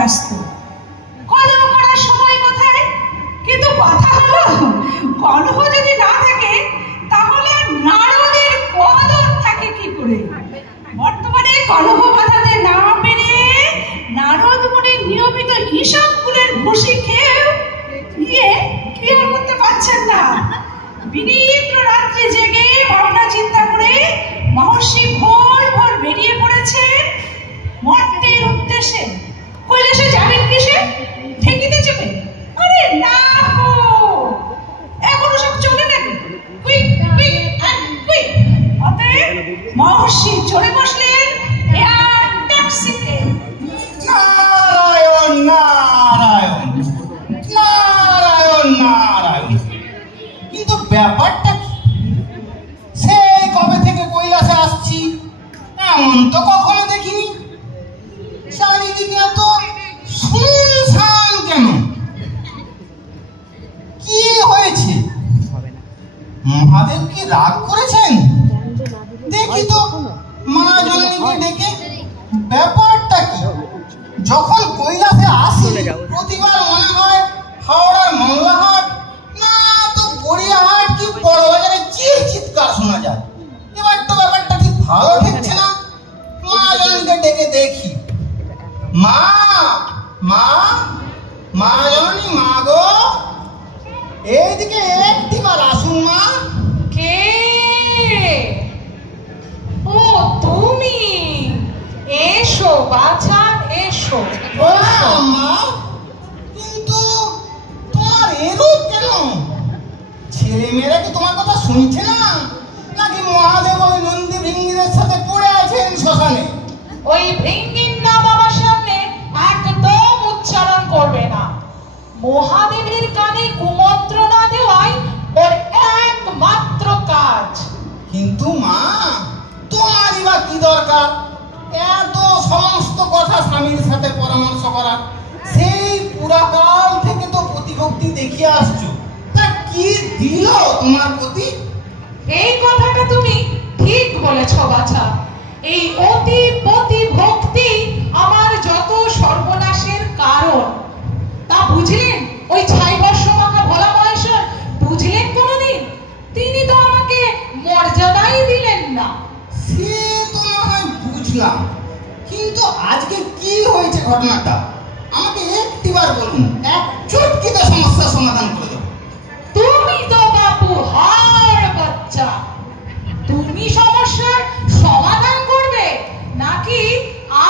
ব্যস্ত। কলহ করার সময় কোথায়? কিন্তু কথা হলো, কলহ যদি না থাকে তাহলে নারদের কদর থাকে কি করে? বর্তমানে কলহ বাঁধাতে না পেরে নারদ মুনি নিয়মিত হিসাবগুলোর ঘুষি খেয়ে ক্লিয়ার করতে পারছেন না। বিনিদ্র রাত্রে জেগে ভাবনা চিন্তা করে মহর্ষি ভোর ভোর বেরিয়ে পড়েছেন মর্তের উদ্দেশ্যে। কৈলাসে যাবেন কিসে? ঠেকিতে যাবে? আরে না গো, এখনো সব চলে নাকি? Quick quick and quick. অতএব মহর্ষি চলে বসলেন এয়ার ট্যাক্সিতে। নারায়ণ নারায়ণ নারায়ণ নারায়ণ। কিন্তু ব্যাপারটা কি? সেই কবে থেকে কৈলাসে আসছি, এমন তো কখনো দেখিনি। চারিদিকে এত শুনশান কেন? কি হয়েছে? মহাদেব কি রাগ করেছেন? দেখি তো মা জননীকে ডেকে ব্যাপারটা কি। যখন কৈলাসে আসি প্রতিবার মনে হয় হাওড়ার মংলাহাট না তো গড়িয়াহাট কি বড়বাজারে চিৎকার শোনা যায়। এবার তো ব্যাপারটা ঠিক ভালো ঠেকছে না। মা জননীকে ডেকে দেখি। মা মা মা জননী, মা গো, এইদিকে একটিবার আসুন মা। কে? ও তুমি? এসো বাছা, এসো। মা, কিন্তু তোমার এরূপ কেন? ছেলে মেয়েরা কি তোমার কথা শুনছে না, নাকি মহাদেব ওই নন্দী ভৃঙ্গিদের সাথে পড়ে আছেন শ্মশানে? ওই ভৃঙ্গির নাম আমার সামনে একদম উচ্চারণ করবে না। মহাদেবের কানে কুমন্ত্র না দেওয়াই ওর একমাত্র কাজ। কিন্তু মা, তোমারই বা কি দরকার এত সমস্ত কথা স্বামীর সাথে পরামর্শ করা? সেই পুরাকাল থেকে তো প্রতিভক্তি দেখিয়ে আসছো, তা কি দিল তোমার প্রতি? এই কথাটা তুমি ঠিক বলেছ বাছা। এই অতি প্রতি ভক্তি আমার যত সর্বনাশের কারণ। তা বুঝলেন ওই ছাইবর্ষ মাখা ভোলা মহেশ্বর? বুঝলেন কোনদিন? তিনি তো আমাকে মর্যাদাই দিলেন না। সে তো না হয় বুঝলাম, কিন্তু আজকে কি হয়েছে ঘটনাটা আমাকে একটিবার বলুন। এক চুটকিতে সমস্যার সমাধান করে দেবো। তুমি তো বাপু হার বাচ্চা। তুমি সমস্যার সমাধান করবে নাকি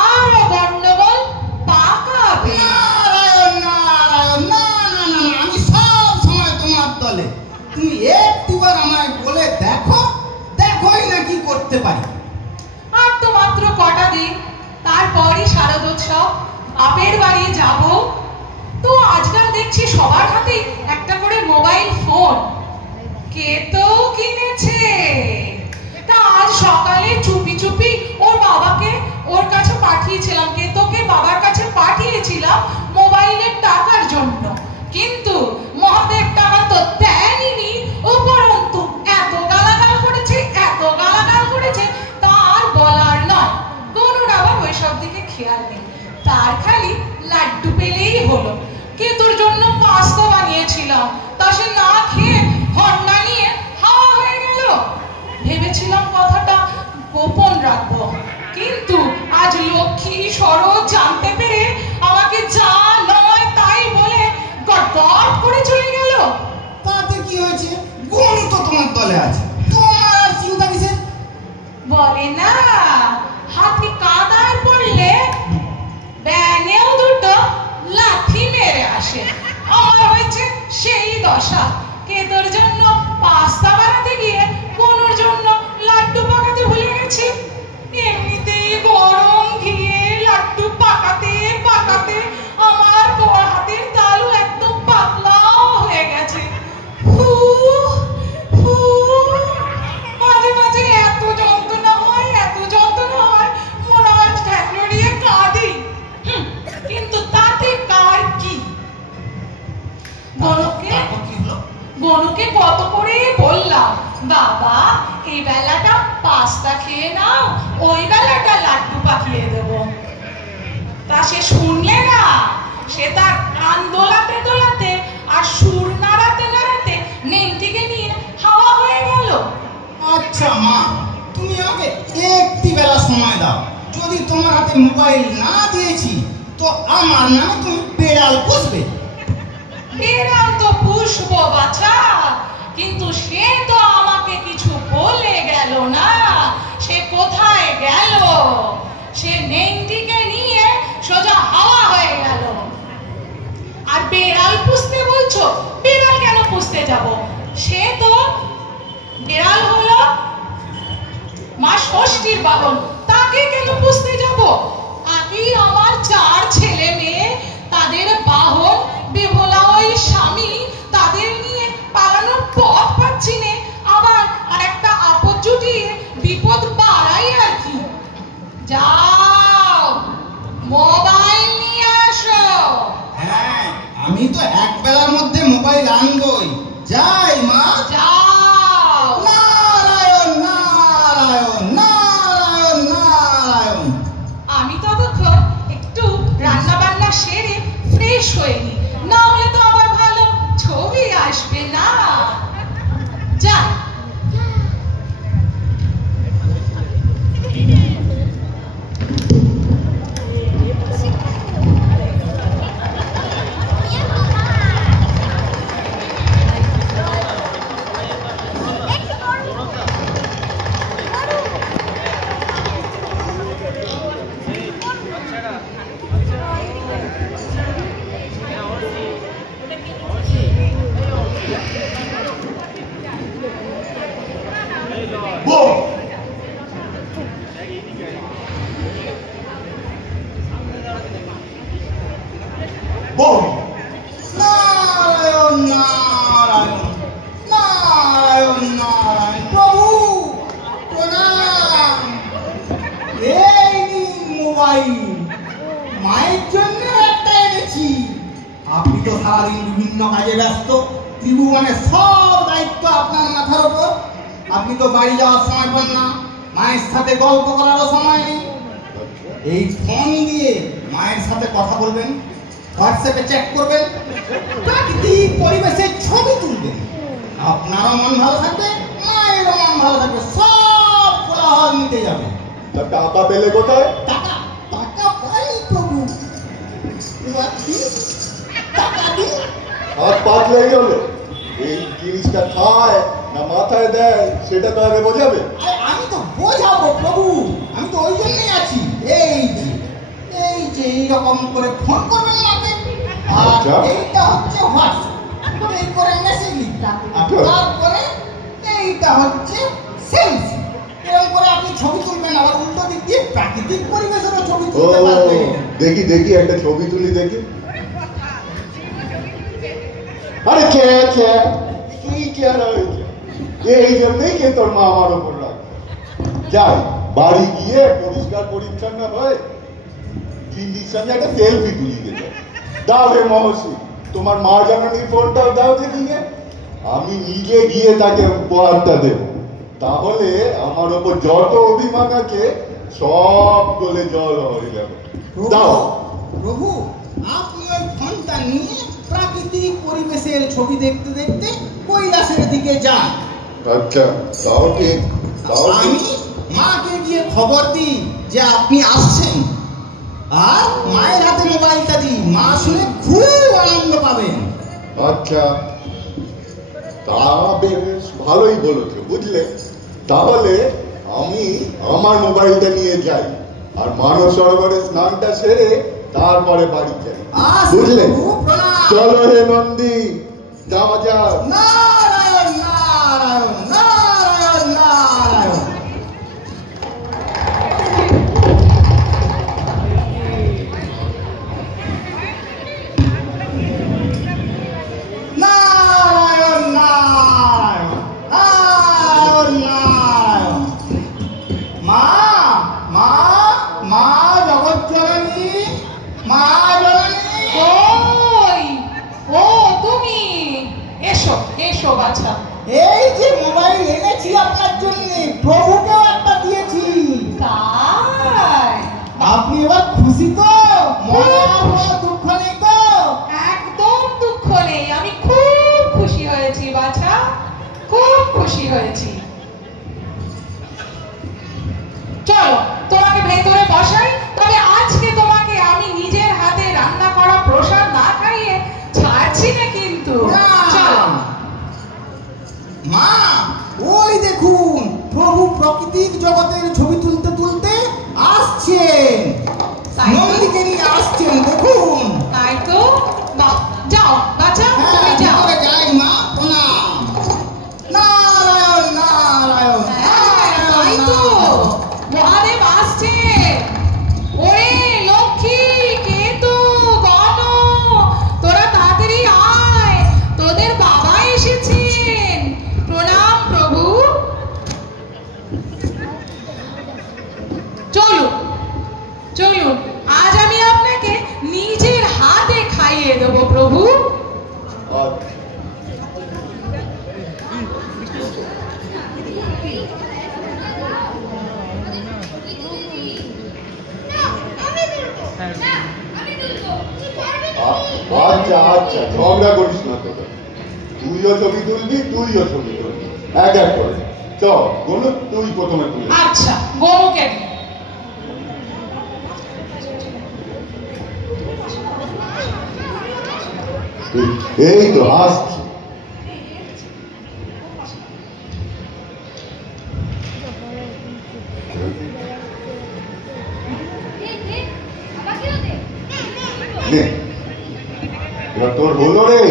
আর গন্ডগোল পাকাবে? নারায়ণ নারায়ণ, না না না, আমি সব সময় তোমার দলে। তুমি একটিবার আমায় বলে দেখো, দেখোই না কি করতে পারি। আর তো মাত্র কটা দিন, তারপরই শারদোৎসব। বাপের বাড়ি যাব। তো আজকাল দেখছি সবার হাতেই একটা করে মোবাইল ফোন। কে তো কিনেছে। তা আজ সকালে চুপি চুপি ওর বাবাকে ওর কাছে পাঠিয়েছিলাম, কেতোকে বাবার কাছে পাঠিয়েছিলাম মোবাইলের টাকার জন্য। কিন্তু মহাদেব টাকা তো দেয়নি, উপরন্তু এত গালাগাল করেছে, এত গালাগাল করেছে তা আর বলার নয়। কোনোর আবার ওইসব দিকে খেয়াল নেই, তার খালি লাড্ডু পেলেই হলো। কেতোর জন্য পাস্তা বানিয়েছিলাম, তা সে না খেয়ে হন্ডা নিয়ে হাওয়া হয়ে গেল। ভেবেছিলাম কথাটা গোপন রাখবো, কিন্তু আজ লক্ষ্মী সরোজ জানতে পেরে আমাকে যা নয় তাই বলে গটগট করে চলে গেল। তাতে কি হয়েছে? গুণ তো তোমার দলে আছে, তোমার আর চিন্তা কিসের? বলে না হাতি কাদায় পড়লে ব্যাঙেও দুটো লাথি মেরে আসে। আমার হয়েছে সেই দশা। কেতোর জন্য পাস্তা বানাতে গিয়ে কোনোর জন্য লাড্ডু পাকাতে ভুলে গেছি। এমনিতেই গরম ঘিয়ে লাড্ডু পাকাতে পাকাতে আমার হাতের তালু একদম পাতলা হয়ে গেছে। মাঝে মাঝে এত যন্ত্রণা হয়, এত যন্ত্রণা হয়, মনে হয় ঠ্যাকড়িয়ে কাঁদি। কিন্তু তাতে কার কি? গনুকে কত করে বললাম, বাবা এই বেলাটা পাস্তা খেয়ে নাও, ওই বেলাটা লাড্ডু পাকিয়ে দেবো। তা সে শুনলে না। সে তার কান দোলাতে দোলাতে আর সুর নাড়াতে নাড়াতে নেংটিকে নিয়ে হাওয়া হয়ে গেল। আচ্ছা মা, তুমি আমাকে একটি বেলা সময় দাও। যদি তোমার হাতে মোবাইল না দিয়েছি তো আমার নামে তুমি বেড়াল পুষবে। বেড়াল তো পুষবো বাছা, কিন্তু সে তো আমাকে কিছু বলে গেল না। সে কোথায় গেল? সে নেংটিকে নিয়ে সোজা হাওয়া হয়ে গেল। আর বেড়াল পুষতে বলছো? বেড়াল কেন পুষতে যাব? সে তো বেড়াল হলো মা ষষ্ঠীর বাহন, তাকে কেন পুষতে যাব? আগেই আমার 4 ছেলে মেয়ে, তাদের বাহন বেহুলা ওই স্বামী, তাদের নিয়ে পালানোর পথ পাচ্ছি না, আবার আরেকটা আপদ জুটিয়ে বিপদ বাড়াই আর কি। যাও মোবাইল নিয়ে আসো। হ্যাঁ, আমি তো এক বেলার মধ্যে মোবাইল আনবই। যাই মা। যাও। নারায়ণ নারায়ণ নারায়ণ নারায়ণ। আমি ততক্ষণ একটু রান্না বান্না সেরে ফ্রেশ হয়ে নি, না হলে তো আবার ভালো ছবি আসবে না। যা। নারায়ণ নারায়ণ নারায়ণ নারায়ণ। প্রভু প্রণাম। এই মোবাইল মায়ের জন্য একটা এনেছি। আপনি তো সারাদিন বিভিন্ন কাজে ব্যস্ত, ত্রিভুবনের সব দায়িত্ব আপনার মাথার উপর। আপনি তো বাড়ি যাওয়ার সময় পান না, মায়ের সাথে গল্প করারও সময় নেই। এই ফোন দিয়ে মায়ের সাথে কথা বলবেন, হোয়াটসঅ্যাপে চেক করবেন, প্রাকৃতিক পরিবেশের ছবি তুলবেন। আপনারও মন ভালো থাকবে, মায়েরও মন ভালো থাকবে, সব কোলাহল মিটে যাবে। টাকা পেলে কোথায়? টাকা টাকা পাই প্রভু। এবার দিন, টাকা দিন। হাত পাতলে গেল। এই জিনিসটা খায় না মাথায় দেয় সেটা তো আগে বোঝাবে। আমি তো বোঝাবো প্রভু, আমি তো ওই জন্যই আছি। এই যে এইরকম করে ফোন করবেন মাকে, আর আচ্ছা। এইটা হচ্ছে হোয়াটসঅ্যাপ, এই করে মেসেজ লিখতে, আর তারপরে এইটা হচ্ছে সেলফি। এরকম করে আপনি ছবি তুলবেন, আবার উল্টো দিক দিয়ে প্রাকৃতিক পরিবেশেরও ছবি ও তুলতে পারবেন। দেখি দেখি একটা ছবি তুলি দেখি। আরে কে কি চেহারা হয়েছে? এই জন্যই কে তোর মা আমার ওপর রাখ। যাই বাড়ি গিয়ে পরিষ্কার পরিচ্ছন্ন হয়ে দিদির সঙ্গে একটা সেলফি তুলি দেবে। দাও হে মহর্ষি, তোমার মা জানানির ফোনটাও দাও দেখি। আমি নিজে গিয়ে তাকে উপহারটা দেব, তাহলে আমার ওপর যত অভিমান আছে সব গলে জল হয়ে যাবে। দাও। প্রভু, আপনি ওই ফোনটা নিয়ে প্রাকৃতিক পরিবেশের ছবি দেখতে দেখতে কৈলাসের দিকে যান। আচ্ছা, তাও ঠিক। আমি মাকে গিয়ে খবর দিই যে আপনি আসছেন, আর মায়ের হাতে মোবাইলটা দিই। মা শুনে খুব আনন্দ পাবেন। আচ্ছা, তা বেশ ভালোই বলেছো, বুঝলে। তাহলে আমি আমার মোবাইলটা নিয়ে যাই, আর মানস সরোবরে স্নানটা সেরে তারপরে বাড়ি যাই, বুঝলে। চলো হে নন্দী, যাওয়া যাক। নারায়ণ নারায়ণ নারায়ণ নারায়ণ। নারায়ণ নারায়ণ নারায়ণ নারায়ণ। মা মা মা জগৎজননী, মা জননী। কই? ও তুমি, এসো এসো বাছা। এই যে মোবাইল এনেছি আপনার জন্য, প্রভুকেও একটা দিয়েছি। তাই? আপনি এবার খুশি তো? মনে আর কোনো দুঃখ নেই তো? প্রাকৃতিক জগতের ছবি তুলতে তুলতে আসছেন, নন্দীকে নিয়ে আসছেন, দেখুন। তাই তো, যাও বাচ্চা, তুমি যাও। ভিতরে যাই মা, প্রণাম। নারায়ণ নারায়ণ তাই তো, মহাদেব আসছে। ওরে লক্ষ্মী, কে তো গণ, তোরা তাড়াতাড়ি আয়, তোদের বাবা এসেছেন। প্রণাম প্রভু। চলুন চলুন, আজ আমি আপনাকে নিজের হাতে খাইয়ে দেবো প্রভু। আচ্ছা আচ্ছা, ঝগড়া করিস না তোরা। তুইও ছবি তুলবি, তুইও ছবি তুলবি, এক এক করে। চল বলু, তুই প্রথমে তুলে। আচ্ছা, গরুকে এই তো হাসছি। এবার তোর হলো রে।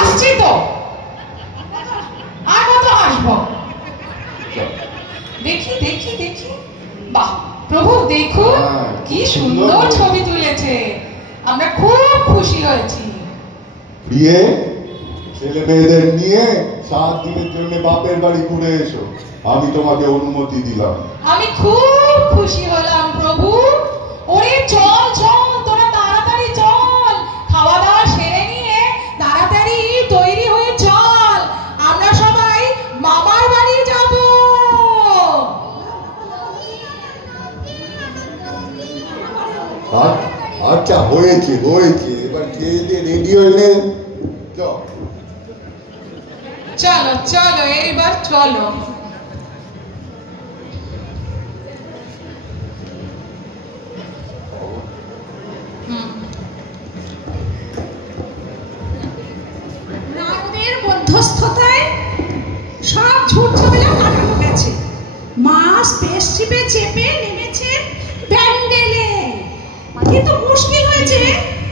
আসছি তো, আর কত আসবো? দেখি দেখি দেখি, বাহ প্রভু দেখুন কি সুন্দর ছবি তুলেছে, আমরা খুব খুশি হয়েছি। বিয়ে ছেলে মেয়েদের নিয়ে 7 দিনের জন্য বাপের বাড়ি ঘুরে এসো, আমি তোমাকে অনুমতি দিলাম। আমি খুব খুশি হলাম প্রভু। ওরে চল চল, তোরা তাড়াতাড়ি চল, খাওয়া দাওয়া সেরে নিয়ে তাড়াতাড়ি তৈরি হয়ে চল, আমরা সবাই মামার বাড়ি যাব। আচ্ছা হয়েছে হয়েছে, এবার খেয়ে দিয়ে রেডি হইলে চলো চলো, এইবার চলো। রাগের মধ্যস্থতায় সব ঝুট ঝামেলা কাটানো গেছে। মা স্পেসশিপে চেপে নেমেছেন প্যান্ডেলে, কিন্তু মুশকিল হয়েছে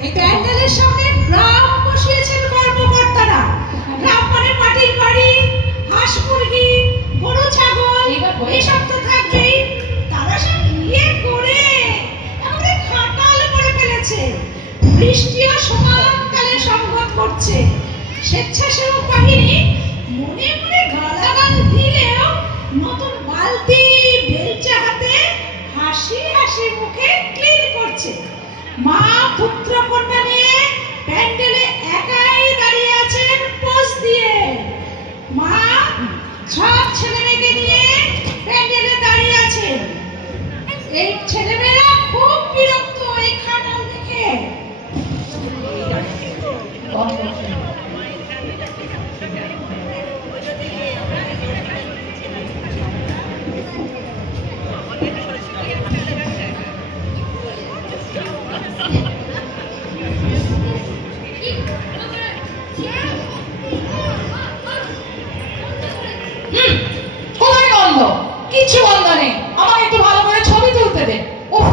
এই প্যান্ডেলের সামনে ড্রাম বসিয়েছেন কর্মকর্তারা। ড্রাম মানে মাটির বাড়ি, হাঁস মুরগি, গরু ছাগল, এসব তো থাকবেই। তারা সব ইয়ে করে আমাদের খাটাল করে ফেলেছে। বৃষ্টিও সমানকালে সংবাদ করছে। স্বেচ্ছাসেবক বাহিনী মনে মনে গালাগাল দিলেও নতুন বালতি বেলচা হাতে হাসি হাসি মুখে ক্লিন করছে। মা পুত্র কন্যা নিয়ে প্যান্ডেলে একাই দাঁড়িয়ে আছেন পোজ দিয়ে। মা সব ছেলে মেয়েকে নিয়ে প্যান্ডেলে দাঁড়িয়ে আছেন। এই ছেলেমেয়েরা খুব বিরক্ত এই খাটাল দেখে। কোথায় গন্ধ? কিচ্ছু গন্ধ নেই, আমাকে একটু ভালো করে ছবি তুলতে দে। উফ,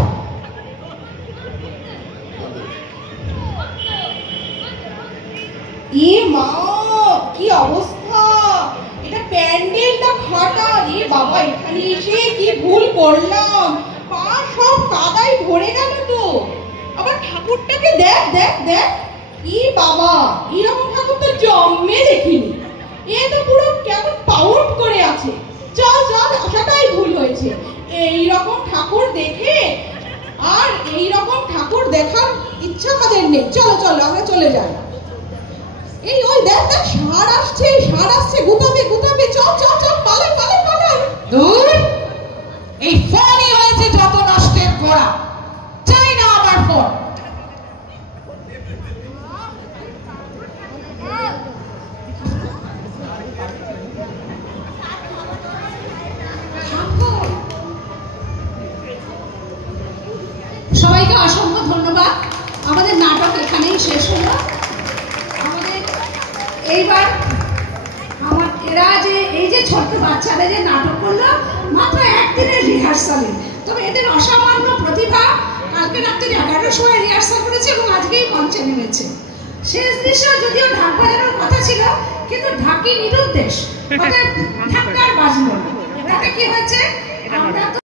এ মা কি অবস্থা! এটা প্যান্ডেলটা ফাটা রে বাবা, এখানে এসে কি ভুল করলাম, পা সব কাদায় ভরে গেল তো। আবার ঠাকুরটাকে দেখ দেখ দেখ, ই বাবা এরকম ঠাকুর তো জন্মে দেখিনি। এ তো পুরো কেমন পাউট করে আছে। চল চল, আসাটাই ভুল হয়েছে। এই রকম ঠাকুর দেখে আর এই রকম ঠাকুর দেখার ইচ্ছা আমাদের নেই। চলো চলো, আমরা চলে যাই। এই ওই দেখ দেখ, ষাঁড় আসছে, গুতাবে গুতাবে, চল চল চল, পালাই পালাই পালাই। দূর, এই ফোনই হয়েছে যত নষ্টের গোড়া। চাই না আমার ফোন। সবাইকে অসংখ্য ধন্যবাদ। আমাদের নাটক এখানেই শেষ হলো। আমাদের এইবার এরা যে ছোট্ট বাচ্চারা যে নাটক করলো মাত্র একদিনের রিহার্সালে। তবে এদের অসামান্য প্রতিভা। কালকে রাত্রি 11টার সময় রিহার্সাল করেছে এবং আজকেই মঞ্চে নেমেছে। শেষ দৃশ্য যদিও ঢাক বাজানোর কথা ছিল, কিন্তু ঢাকি নিরুদ্দেশ, ঢাকটা আর বাজলো না। তাতে কি হয়েছে, আমরা তো